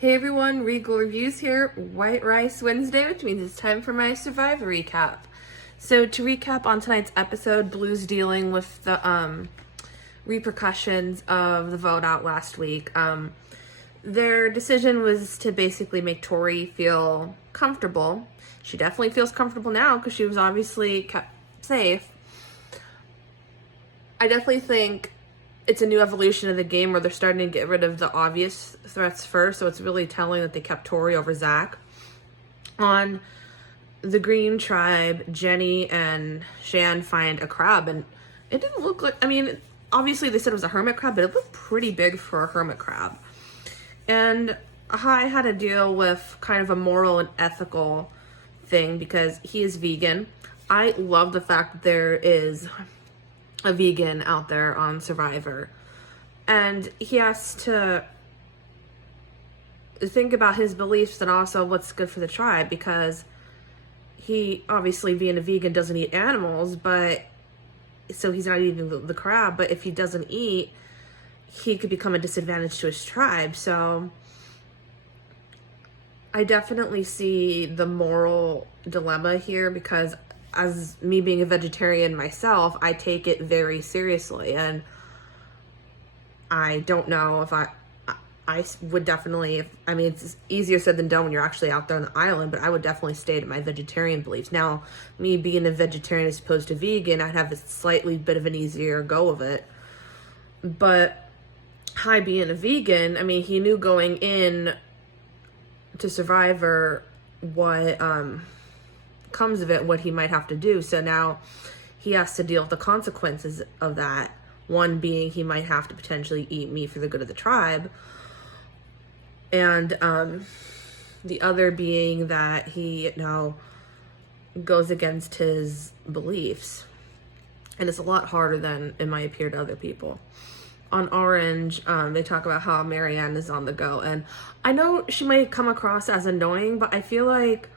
Hey everyone, Regal Reviews here, White Rice Wednesday, which means it's time for my Survivor recap. So to recap on tonight's episode, Blue's dealing with the repercussions of the vote out last week. Their decision was to basically make Tori feel comfortable. She definitely feels comfortable now because she was obviously kept safe. I definitely think it's a new evolution of the game where they're starting to get rid of the obvious threats first, so it's really telling that they kept Tori over Zach. On the Green Tribe, Jenny and Shan find a crab, and it didn't look like, obviously they said it was a hermit crab, but it looked pretty big for a hermit crab. And I had to deal with kind of a moral and ethical thing because he is vegan. I love the fact that there is a vegan out there on Survivor, and he has to think about his beliefs and also what's good for the tribe, because he obviously, being a vegan, doesn't eat animals, but so he's not eating the crab, but if he doesn't eat, he could become a disadvantage to his tribe. So I definitely see the moral dilemma here, because as me being a vegetarian myself, I take it very seriously, and I don't know if I would definitely, it's easier said than done when you're actually out there on the island, but I would definitely stay to my vegetarian beliefs. Now, me being a vegetarian as opposed to vegan, I'd have a slightly bit of an easier go of it. But Hai being a vegan, he knew going in to Survivor what comes of it, what he might have to do. So now he has to deal with the consequences of that. One being he might have to potentially eat meat for the good of the tribe, and the other being that he goes against his beliefs, and it's a lot harder than it might appear to other people. On Orange, they talk about how Maryanne is on the go, and I know she might come across as annoying, but I feel like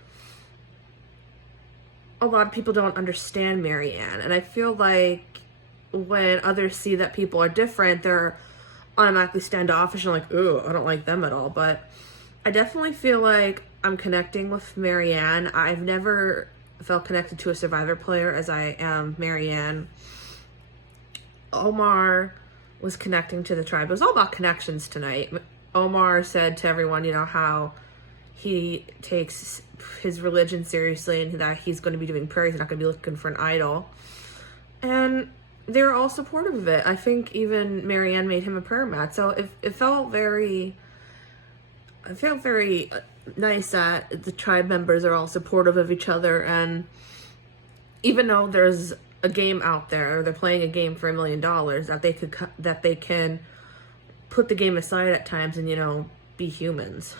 a lot of people don't understand Maryanne, and I feel like when others see that people are different, they're automatically standoffish and like, ooh, I don't like them at all. But I definitely feel like I'm connecting with Maryanne. I've never felt connected to a Survivor player as I am Maryanne. Omar was connecting to the tribe. It was all about connections tonight. Omar said to everyone, how he takes his religion seriously and that he's going to be doing prayer. He's not going to be looking for an idol. And they're all supportive of it. I think even Maryanne made him a prayer mat. So it felt very nice that the tribe members are all supportive of each other. And even though there's a game out there, they're playing a game for $1 million, that they can put the game aside at times and, be humans.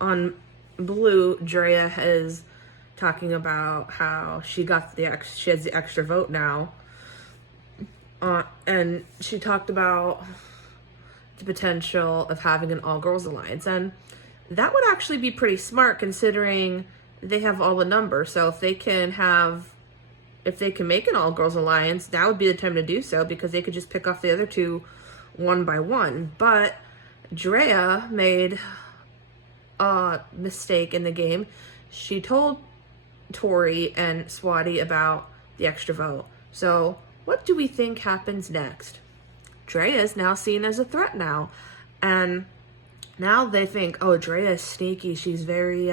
On Blue, Drea is talking about how she has the extra vote now. And she talked about the potential of having an all-girls alliance. And that would actually be pretty smart considering they have all the numbers. So if they can make an all-girls alliance, that would be the time to do so, because they could just pick off the other two one by one. But Drea made a mistake in the game. She told Tori and Swati about the extra vote. So what do we think happens next? Drea is now seen as a threat now. And now they think, oh, Drea is sneaky. She's very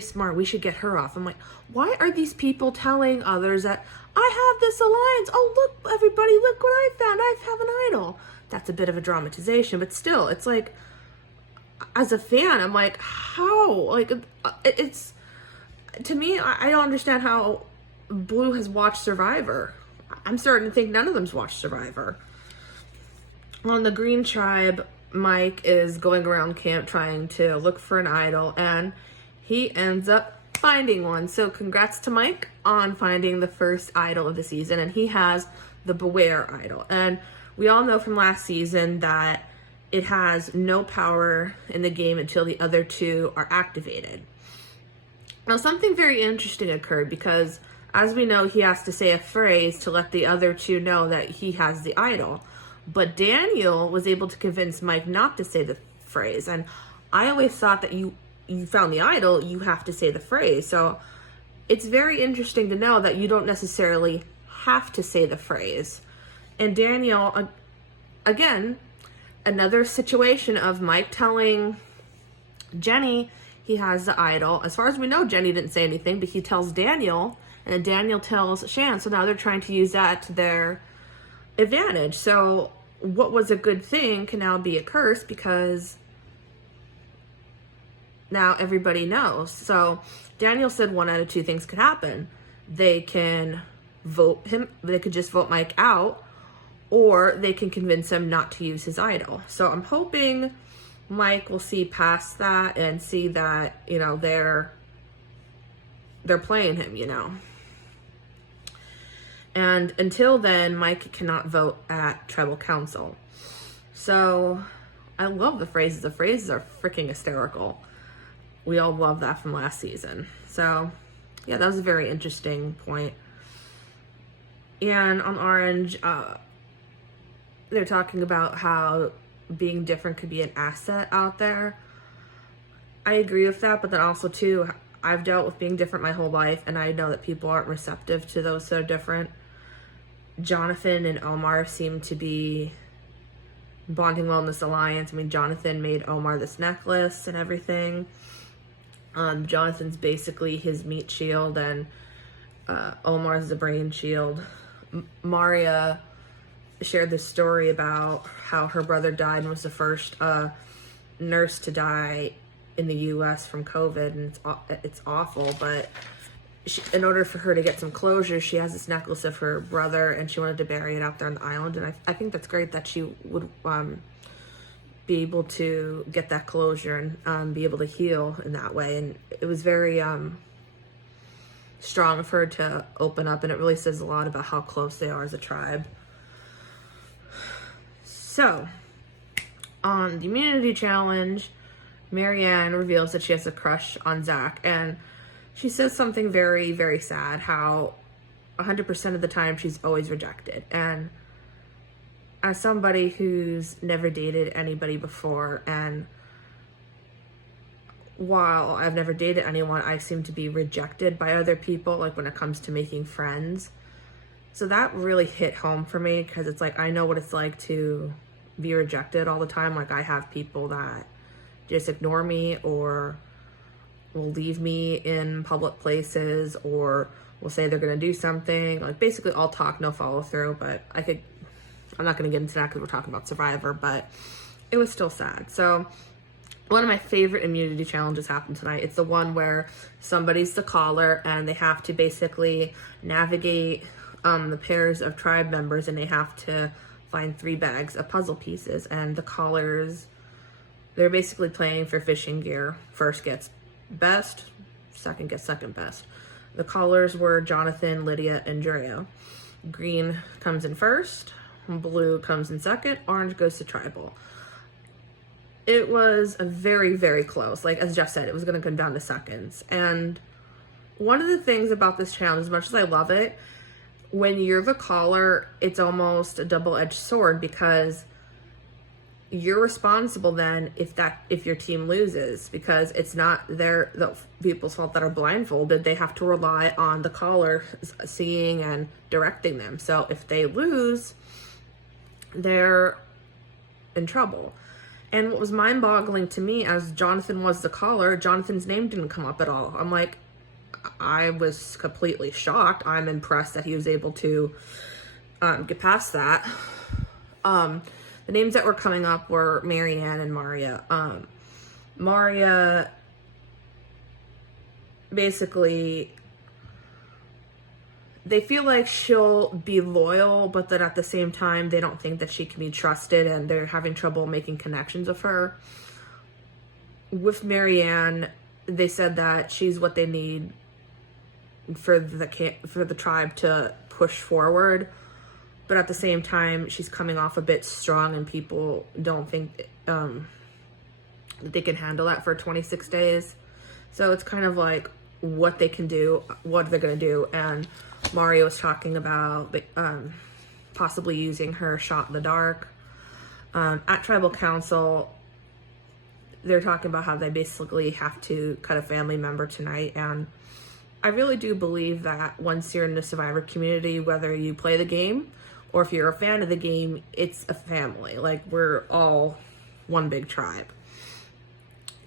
smart. We should get her off. I'm like, why are these people telling others that I have this alliance? Oh, look, everybody, look what I found. I have an idol. That's a bit of a dramatization, but still, it's like, as a fan, I'm like, how? Like, it's, to me, I don't understand how Blue has watched Survivor. I'm starting to think none of them's watched Survivor. On the Green Tribe, Mike is going around camp trying to look for an idol, and he ends up finding one. So congrats to Mike on finding the first idol of the season, and he has the Beware idol. And we all know from last season that it has no power in the game until the other two are activated. Now, something very interesting occurred, because as we know, he has to say a phrase to let the other two know that he has the idol. But Daniel was able to convince Mike not to say the phrase. And I always thought that you found the idol, you have to say the phrase. So it's very interesting to know that you don't necessarily have to say the phrase. And Daniel, again, another situation of Mike telling Jenny he has the idol. As far as we know, Jenny didn't say anything, but he tells Daniel, and then Daniel tells Shan. So now they're trying to use that to their advantage. So what was a good thing can now be a curse, because now everybody knows. So Daniel said one out of two things could happen. They can vote him, they could just vote Mike out, or they can convince him not to use his idol. So I'm hoping Mike will see past that and see that, you know, they're playing him, you know. And until then, Mike cannot vote at tribal council. So I love the phrases. The phrases are freaking hysterical. We all love that from last season. So yeah, that was a very interesting point. And on Orange, they're talking about how being different could be an asset out there. I agree with that, but then also too, I've dealt with being different my whole life, and I know that people aren't receptive to those that are different. Jonathan and Omar seem to be bonding well in this alliance. I mean, Jonathan made Omar this necklace and everything. Jonathan's basically his meat shield, and Omar's the brain shield. Maria shared this story about how her brother died and was the first nurse to die in the U.S. from COVID, and it's awful, but in order for her to get some closure, she has this necklace of her brother, and she wanted to bury it out there on the island, and I think that's great that she would be able to get that closure and be able to heal in that way. And it was very strong of her to open up, and it really says a lot about how close they are as a tribe. So, on the immunity challenge, Marianne reveals that she has a crush on Zach, and she says something very, very sad, how 100% of the time she's always rejected. And as somebody who's never dated anybody before, and while I've never dated anyone, I seem to be rejected by other people, like when it comes to making friends. So that really hit home for me, because it's like, I know what it's like to be rejected all the time. Like, I have people that just ignore me, or will leave me in public places, or will say they're going to do something. Like, basically all talk, no follow through. But I'm not going to get into that because we're talking about Survivor, but it was still sad. So one of my favorite immunity challenges happened tonight. It's the one where somebody's the caller, and they have to basically navigate the pairs of tribe members, and they have to find 3 bags of puzzle pieces. And the callers, they're basically playing for fishing gear. First gets best, second gets second best. The callers were Jonathan, Lydia, and Drea. Green comes in first, blue comes in second, orange goes to tribal. It was a very, very close. Like, as Jeff said, it was going to come down to seconds. And one of the things about this challenge, as much as I love it, when you're the caller, it's almost a double-edged sword, because you're responsible then if your team loses, because it's not the people's fault that are blindfolded. They have to rely on the caller seeing and directing them. So if they lose, they're in trouble. And what was mind-boggling to me, as Jonathan was the caller, Jonathan's name didn't come up at all. I'm like, I was completely shocked. I'm impressed that he was able to get past that. The names that were coming up were Marianne and Maria. Maria, basically, they feel like she'll be loyal, but then at the same time, they don't think that she can be trusted, and they're having trouble making connections with her. With Marianne, they said that she's what they need for the tribe to push forward, but at the same time, she's coming off a bit strong, and people don't think that they can handle that for 26 days. So it's kind of like what they can do, what they're going to do. And Mario was talking about possibly using her shot in the dark. At Tribal Council, they're talking about how they basically have to cut a family member tonight. And I really do believe that once you're in the Survivor community, whether you play the game or if you're a fan of the game, it's a family. Like, we're all one big tribe.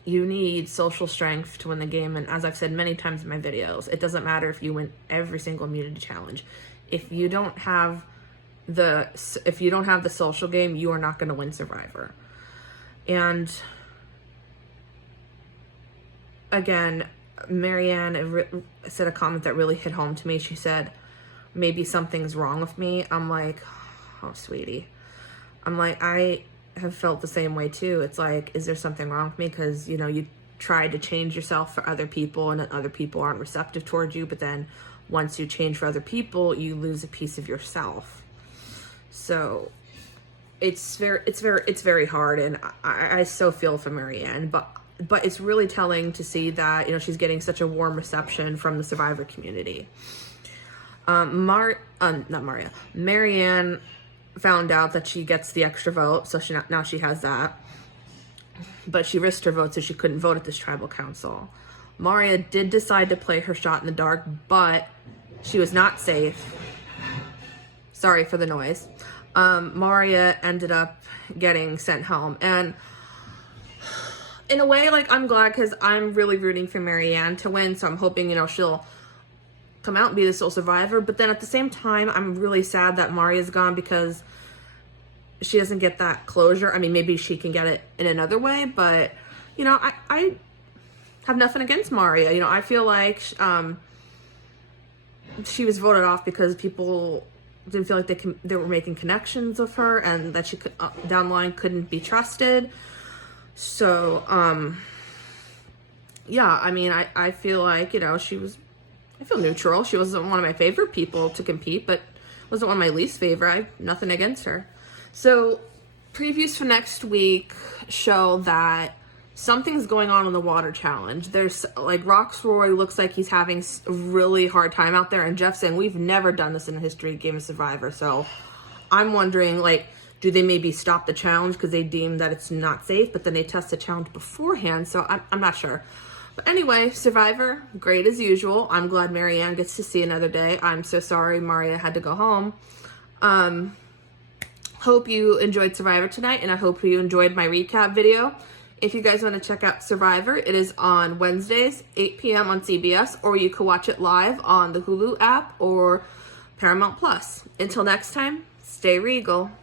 You need social strength to win the game, and as I've said many times in my videos, it doesn't matter if you win every single immunity challenge. If you don't have the social game, you are not going to win Survivor. And again, Marianne said a comment that really hit home to me. She said, maybe something's wrong with me. I'm like, oh, sweetie. I'm like, I have felt the same way too. It's like, is there something wrong with me? Because, you know, you try to change yourself for other people and then other people aren't receptive towards you. But then once you change for other people, you lose a piece of yourself. So it's very hard. And I so feel for Marianne, but it's really telling to see that, you know, she's getting such a warm reception from the Survivor community. Marianne found out that she gets the extra vote, so now she has that. But she risked her vote, so she couldn't vote at this tribal council. Maria did decide to play her shot in the dark, but she was not safe. Sorry for the noise. Maria ended up getting sent home, and in a way, like, I'm glad, because I'm really rooting for Marianne to win, so I'm hoping, you know, she'll come out and be the sole survivor. But then at the same time, I'm really sad that Maria's gone, because she doesn't get that closure. I mean, maybe she can get it in another way, but, you know, I have nothing against Maria. You know, I feel like she was voted off because people didn't feel like they were making connections with her, and that she could down the line couldn't be trusted. So yeah, I mean, I feel like, you know, I feel neutral. She wasn't one of my favorite people to compete, but wasn't one of my least favorite. I have nothing against her. So previews for next week show that something's going on in the water challenge. There's, like, Roxroy looks like he's having a really hard time out there, and Jeff saying, we've never done this in the history of Game of Survivor. So I'm wondering, like, do they maybe stop the challenge because they deem that it's not safe, but then they test the challenge beforehand? So I'm not sure. But anyway, Survivor, great as usual. I'm glad Marianne gets to see another day. I'm so sorry Maria had to go home. Hope you enjoyed Survivor tonight, and I hope you enjoyed my recap video. If you guys want to check out Survivor, it is on Wednesdays, 8 p.m. on CBS, or you can watch it live on the Hulu app or Paramount Plus. Until next time, stay regal.